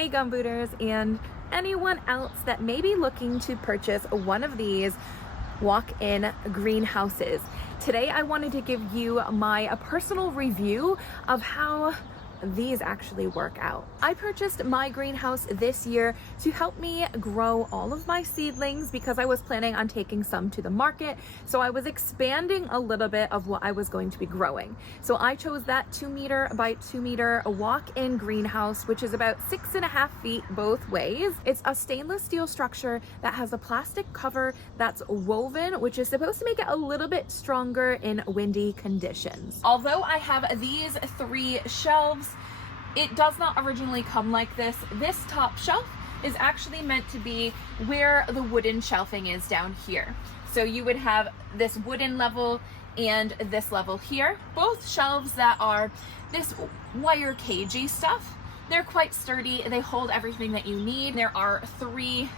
Hey Gumbooters and anyone else that may be looking to purchase one of these walk-in greenhouses. Today I wanted to give you my personal review of how these actually work out. I purchased my greenhouse this year to help me grow all of my seedlings because I was planning on taking some to the market. So I was expanding a little bit of what I was going to be growing. So I chose that 2 m by 2 m walk-in greenhouse, which is about 6.5 feet both ways. It's a stainless steel structure that has a plastic cover that's woven, which is supposed to make it a little bit stronger in windy conditions. Although I have these 3 shelves, it does not originally come like this. This top shelf is actually meant to be where the wooden shelving is down here. So you would have this wooden level and this level here. Both shelves that are this wire cagey stuff, they're quite sturdy. They hold everything that you need. There are 3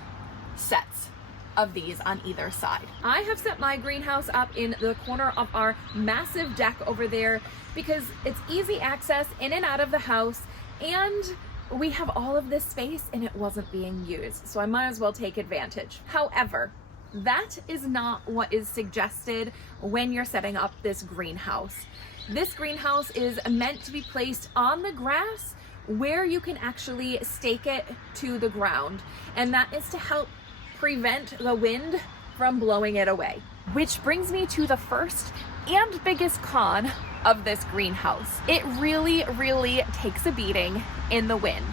sets of these on either side. I have set my greenhouse up in the corner of our massive deck over there because it's easy access in and out of the house, and we have all of this space and it wasn't being used, so I might as well take advantage. However, that is not what is suggested when you're setting up this greenhouse. This greenhouse is meant to be placed on the grass where you can actually stake it to the ground, and that is to help prevent the wind from blowing it away. Which brings me to the first and biggest con of this greenhouse. It really takes a beating in the wind.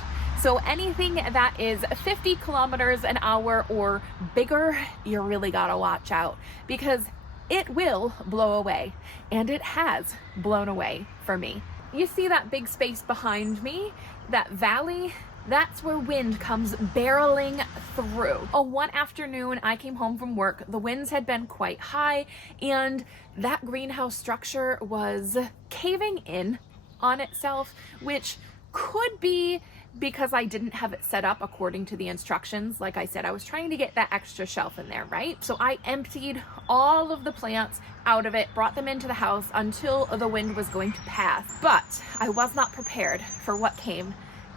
So anything that is 50 kilometers an hour or bigger, you really gotta watch out because it will blow away, and it has blown away for me. You see that big space behind me, that valley? That's where wind comes barreling through. One afternoon I came home from work, the winds had been quite high, and that greenhouse structure was caving in on itself, which could be because I didn't have it set up according to the instructions. Like I said, I was trying to get that extra shelf in there, right? So I emptied all of the plants out of it, brought them into the house until the wind was going to pass. But I was not prepared for what came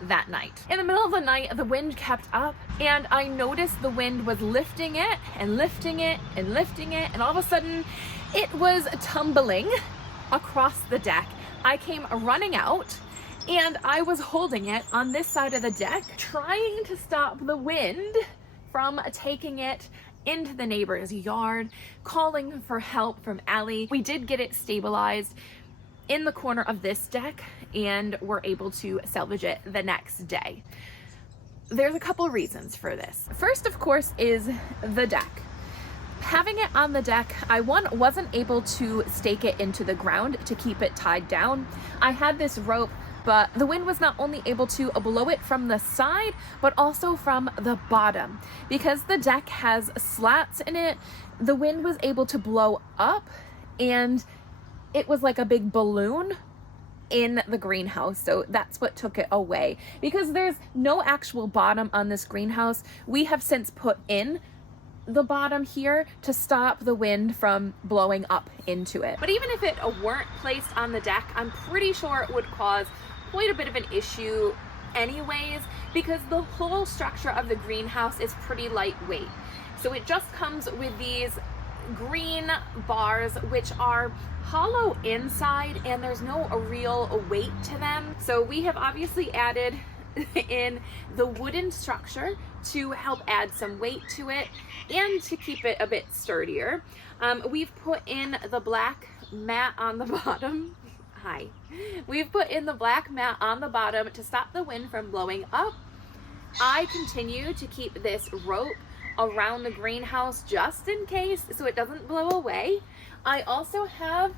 that night. In the middle of the night, the wind kept up, and I noticed the wind was lifting it and lifting it and lifting it, and all of a sudden it was tumbling across the deck. I came running out, and I was holding it on this side of the deck, trying to stop the wind from taking it into the neighbor's yard, calling for help from Allie. We did get it stabilized in the corner of this deck and were able to salvage it the next day. There's a couple reasons for this. First, of course, is the deck. Having it on the deck, I wasn't able to stake it into the ground to keep it tied down. I had this rope, but the wind was not only able to blow it from the side, but also from the bottom. Because the deck has slats in it, the wind was able to blow up, and it was like a big balloon in the greenhouse. So that's what took it away. Because there's no actual bottom on this greenhouse, we have since put in the bottom here to stop the wind from blowing up into it. But even if it weren't placed on the deck, I'm pretty sure it would cause quite a bit of an issue anyways, because the whole structure of the greenhouse is pretty lightweight. So it just comes with these green bars, which are hollow inside, and there's no real weight to them. So we have obviously added in the wooden structure to help add some weight to it and to keep it a bit sturdier. We've put in the black mat on the bottom. We've put in the black mat on the bottom to stop the wind from blowing up. I continue to keep this rope around the greenhouse just in case, so it doesn't blow away. I also have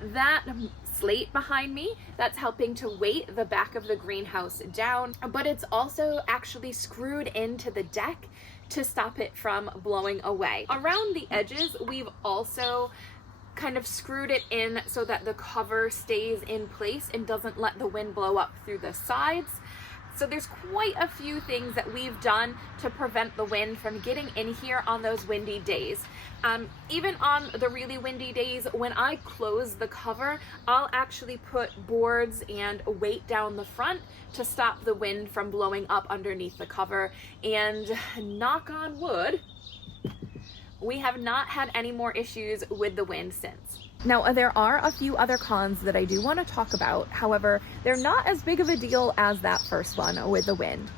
that slate behind me that's helping to weight the back of the greenhouse down, but it's also actually screwed into the deck to stop it from blowing away. Around the edges, we've also kind of screwed it in so that the cover stays in place and doesn't let the wind blow up through the sides. So there's quite a few things that we've done to prevent the wind from getting in here on those windy days. Even on the really windy days, when I close the cover, I'll actually put boards and weight down the front to stop the wind from blowing up underneath the cover. And knock on wood, we have not had any more issues with the wind since. Now, there are a few other cons that I do want to talk about. However, they're not as big of a deal as that first one with the wind.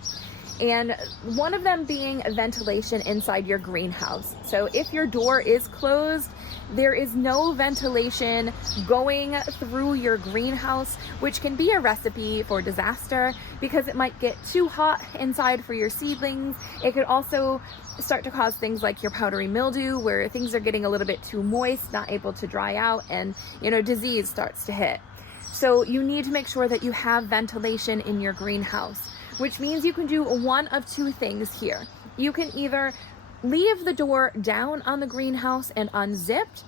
And one of them being ventilation inside your greenhouse. So if your door is closed, there is no ventilation going through your greenhouse, which can be a recipe for disaster because it might get too hot inside for your seedlings. It could also start to cause things like your powdery mildew, where things are getting a little bit too moist, not able to dry out, and disease starts to hit. So you need to make sure that you have ventilation in your greenhouse, which means you can do one of two things here. You can either leave the door down on the greenhouse and unzipped,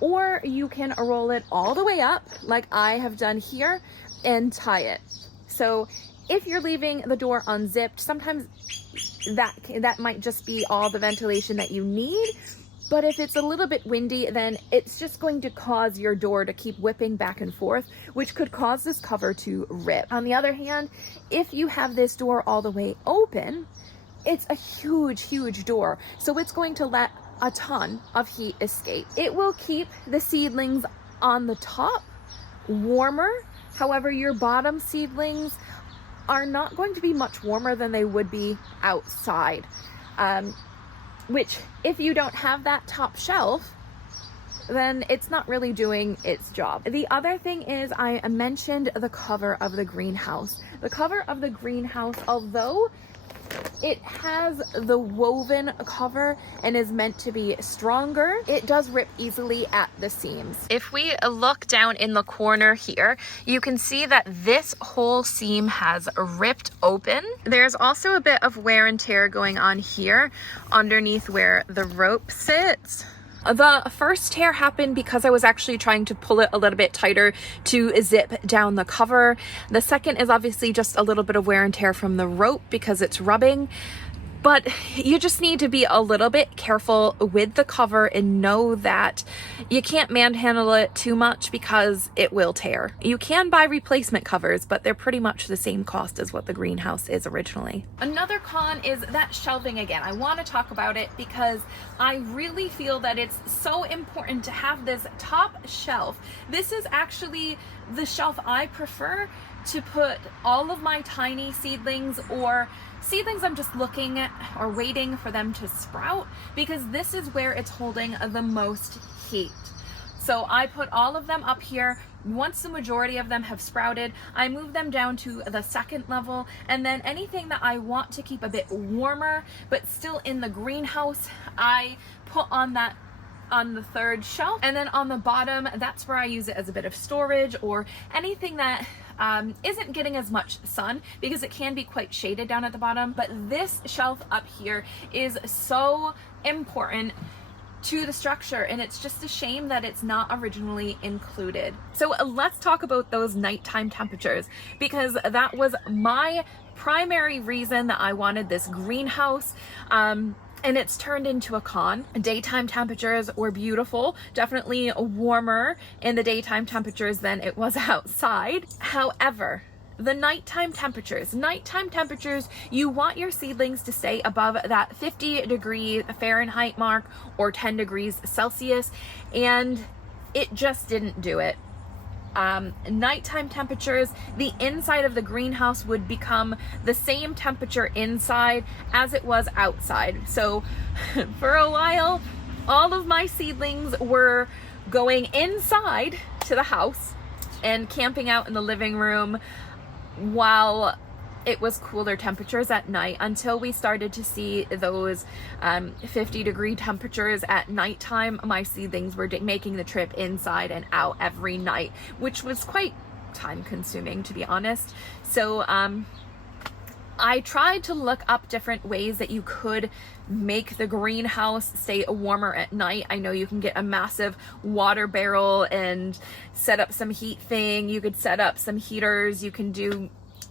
or you can roll it all the way up like I have done here and tie it. So if you're leaving the door unzipped, sometimes that might just be all the ventilation that you need. But if it's a little bit windy, then it's just going to cause your door to keep whipping back and forth, which could cause this cover to rip. On the other hand, if you have this door all the way open, it's a huge door. So it's going to let a ton of heat escape. It will keep the seedlings on the top warmer. However, your bottom seedlings are not going to be much warmer than they would be outside. Which, if you don't have that top shelf, then it's not really doing its job. The other thing is, I mentioned the cover of the greenhouse. The cover of the greenhouse, although it has the woven cover and is meant to be stronger, it does rip easily at the seams. If we look down in the corner here, you can see that this whole seam has ripped open. There's also a bit of wear and tear going on here underneath where the rope sits. The first tear happened because I was actually trying to pull it a little bit tighter to zip down the cover. The second is obviously just a little bit of wear and tear from the rope because it's rubbing. But you just need to be a little bit careful with the cover and know that you can't manhandle it too much because it will tear. You can buy replacement covers, but they're pretty much the same cost as what the greenhouse is originally. Another con is that shelving again. I want to talk about it because I really feel that it's so important to have this top shelf. This is actually the shelf I prefer to put all of my tiny seedlings or seedlings I'm just looking at or waiting for them to sprout, because this is where it's holding the most heat. So I put all of them up here. Once the majority of them have sprouted, I move them down to the second level, and then anything that I want to keep a bit warmer but still in the greenhouse, I put on the third shelf. And then on the bottom, that's where I use it as a bit of storage or anything that isn't getting as much sun, because it can be quite shaded down at the bottom. But this shelf up here is so important to the structure, and it's just a shame that it's not originally included. So let's talk about those nighttime temperatures, because that was my primary reason that I wanted this greenhouse. And it's turned into a con. Daytime temperatures were beautiful, definitely warmer in the daytime temperatures than it was outside. However, the nighttime temperatures, you want your seedlings to stay above that 50-degree Fahrenheit mark or 10 degrees Celsius, and it just didn't do it. Nighttime temperatures, the inside of the greenhouse would become the same temperature inside as it was outside. So for a while, all of my seedlings were going inside to the house and camping out in the living room while it was cooler temperatures at night, until we started to see those 50-degree temperatures at nighttime. My seedlings were making the trip inside and out every night, which was quite time consuming, to be honest. So I tried to look up different ways that you could make the greenhouse stay warmer at night. I know you can get a massive water barrel and set up some heat thing. You could set up some heaters. You can do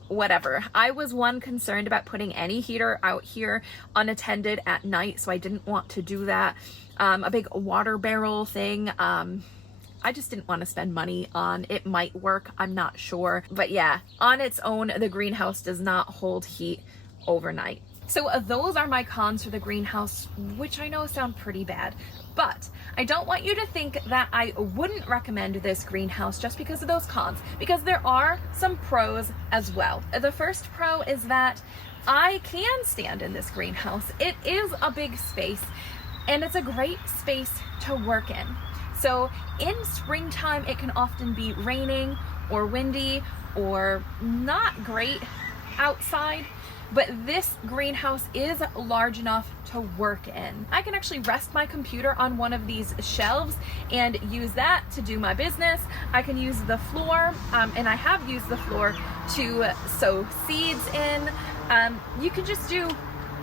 whatever. I was one concerned about putting any heater out here unattended at night, so I didn't want to do that. A big water barrel thing, I just didn't want to spend money on. It might work, I'm not sure. But yeah, on its own, the greenhouse does not hold heat overnight. So those are my cons for the greenhouse, which I know sound pretty bad, but I don't want you to think that I wouldn't recommend this greenhouse just because of those cons, because there are some pros as well. The first pro is that I can stand in this greenhouse. It is a big space and it's a great space to work in. So in springtime, it can often be raining or windy or not great outside, but this greenhouse is large enough to work in. I can actually rest my computer on one of these shelves and use that to do my business. I can use the floor, and I have used the floor to sow seeds in. You can just do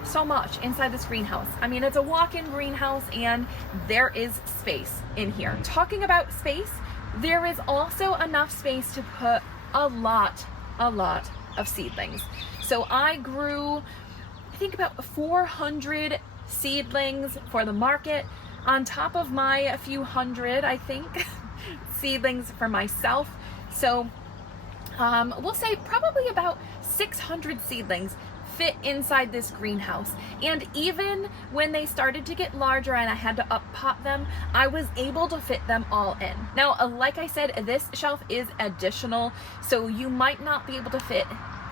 so much inside this greenhouse. I mean, it's a walk-in greenhouse and there is space in here. Talking about space, there is also enough space to put a lot of seedlings. So I grew, I think about 400 seedlings for the market, on top of my few hundred, I think, seedlings for myself. So we'll say probably about 600 seedlings fit inside this greenhouse. And even when they started to get larger and I had to up pot them, I was able to fit them all in. Now, like I said, this shelf is additional, so you might not be able to fit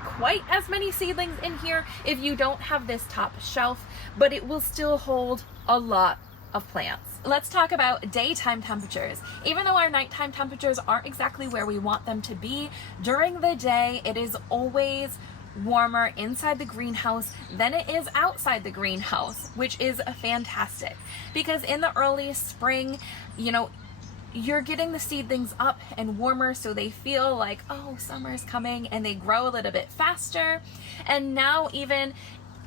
quite as many seedlings in here if you don't have this top shelf, but it will still hold a lot of plants. Let's talk about daytime temperatures. Even though our nighttime temperatures aren't exactly where we want them to be, during the day it is always warmer inside the greenhouse than it is outside the greenhouse, which is fantastic, because in the early spring, you know, you're getting the seedlings up and warmer, so they feel like, oh, summer's coming, and they grow a little bit faster. And now, even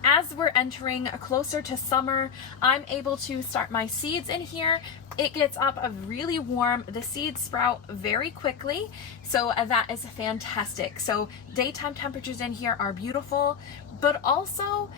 as we're entering closer to summer, I'm able to start my seeds in here. It gets up really warm. The seeds sprout very quickly, so that is fantastic. So daytime temperatures in here are beautiful, but also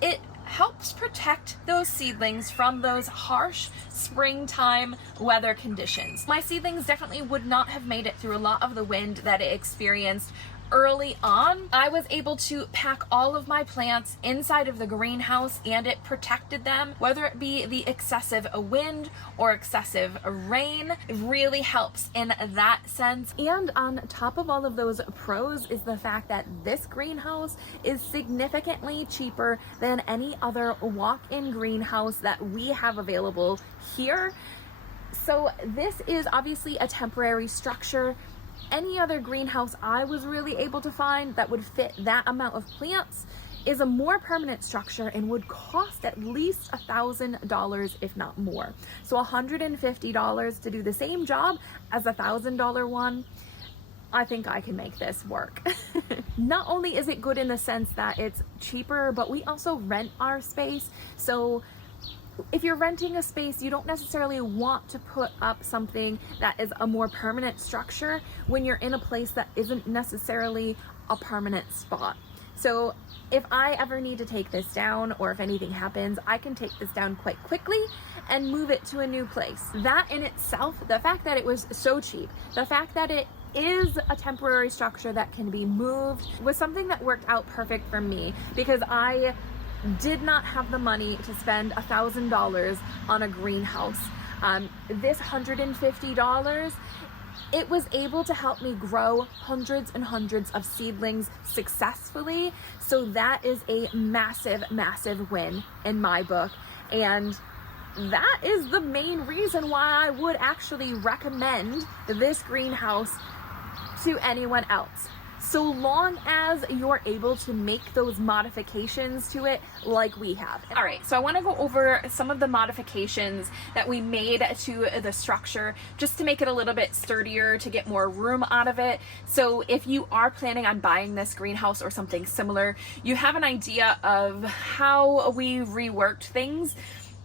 it helps protect those seedlings from those harsh springtime weather conditions. My seedlings definitely would not have made it through a lot of the wind that it experienced early on. I was able to pack all of my plants inside of the greenhouse and it protected them, whether it be the excessive wind or excessive rain. It really helps in that sense. And on top of all of those pros is the fact that this greenhouse is significantly cheaper than any other walk-in greenhouse that we have available here. So this is obviously a temporary structure. Any other greenhouse I was really able to find that would fit that amount of plants is a more permanent structure and would cost at least $1,000, if not more. So $150 to do the same job as a $1,000 one. I think I can make this work. Not only is it good in the sense that it's cheaper, but we also rent our space. So if you're renting a space, you don't necessarily want to put up something that is a more permanent structure when you're in a place that isn't necessarily a permanent spot. So if I ever need to take this down, or if anything happens, I can take this down quite quickly and move it to a new place. That in itself, the fact that it was so cheap, the fact that it is a temporary structure that can be moved, was something that worked out perfect for me, because I did not have the money to spend $1,000 on a greenhouse. This $150, it was able to help me grow hundreds and hundreds of seedlings successfully. So that is a massive, massive win in my book. And that is the main reason why I would actually recommend this greenhouse to anyone else, so long as you're able to make those modifications to it like we have. All right, so I want to go over some of the modifications that we made to the structure just to make it a little bit sturdier, to get more room out of it. So if you are planning on buying this greenhouse or something similar, you have an idea of how we reworked things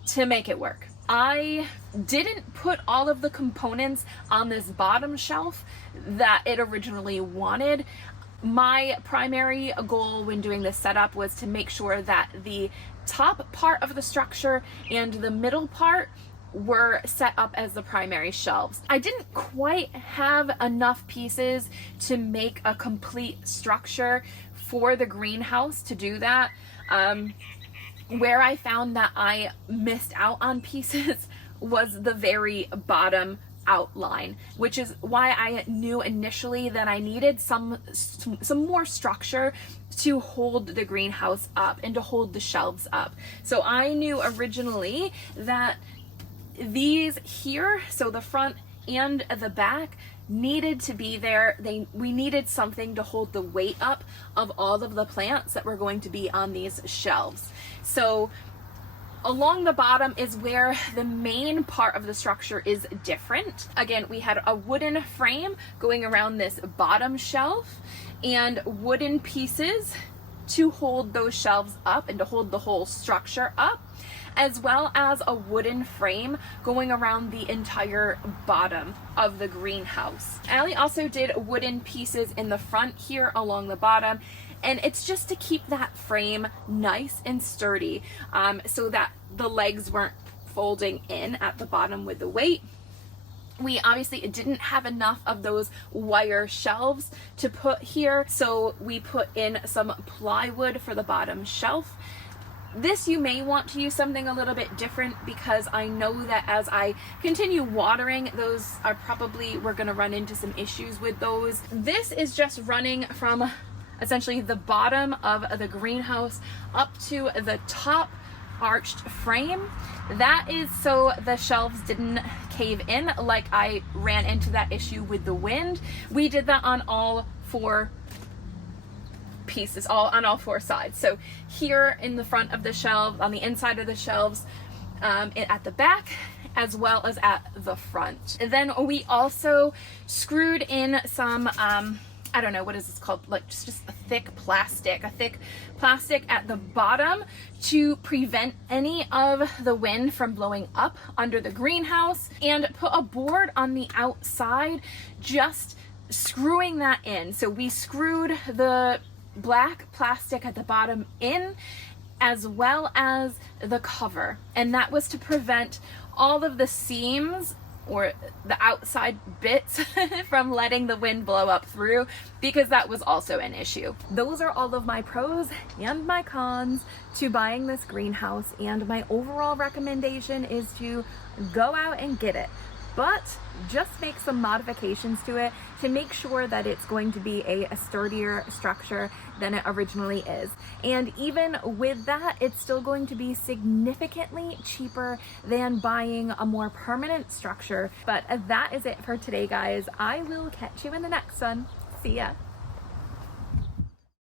to make it work. I didn't put all of the components on this bottom shelf that it originally wanted. My primary goal when doing this setup was to make sure that the top part of the structure and the middle part were set up as the primary shelves. I didn't quite have enough pieces to make a complete structure for the greenhouse to do that. Where I found that I missed out on pieces was the very bottom outline, which is why I knew initially that I needed some more structure to hold the greenhouse up and to hold the shelves up. So I knew originally that these here, so the front and the back, needed to be there. We needed something to hold the weight up of all of the plants that were going to be on these shelves. So along the bottom is where the main part of the structure is different. Again, we had a wooden frame going around this bottom shelf and wooden pieces to hold those shelves up and to hold the whole structure up, as well as a wooden frame going around the entire bottom of the greenhouse. Allie also did wooden pieces in the front here along the bottom, and it's just to keep that frame nice and sturdy, so that the legs weren't folding in at the bottom with the weight. We obviously didn't have enough of those wire shelves to put here, so we put in some plywood for the bottom shelf. This, you may want to use something a little bit different, because I know that as I continue watering, those are we're going to run into some issues with those. This is just running from essentially the bottom of the greenhouse up to the top arched frame. That is so the shelves didn't cave in like I ran into that issue with the wind. We did that on all four pieces, on all four sides. So here in the front of the shelves, on the inside of the shelves, at the back, as well as at the front. And then we also screwed in some I don't know, what is this called? Like just a thick plastic at the bottom to prevent any of the wind from blowing up under the greenhouse, and put a board on the outside, just screwing that in. So we screwed the black plastic at the bottom in, as well as the cover, and that was to prevent all of the seams or the outside bits from letting the wind blow up through, because that was also an issue. Those are all of my pros and my cons to buying this greenhouse, and my overall recommendation is to go out and get it, but just make some modifications to it to make sure that it's going to be a sturdier structure than it originally is. And even with that, it's still going to be significantly cheaper than buying a more permanent structure. But that is it for today, guys. I will catch you in the next one. See ya.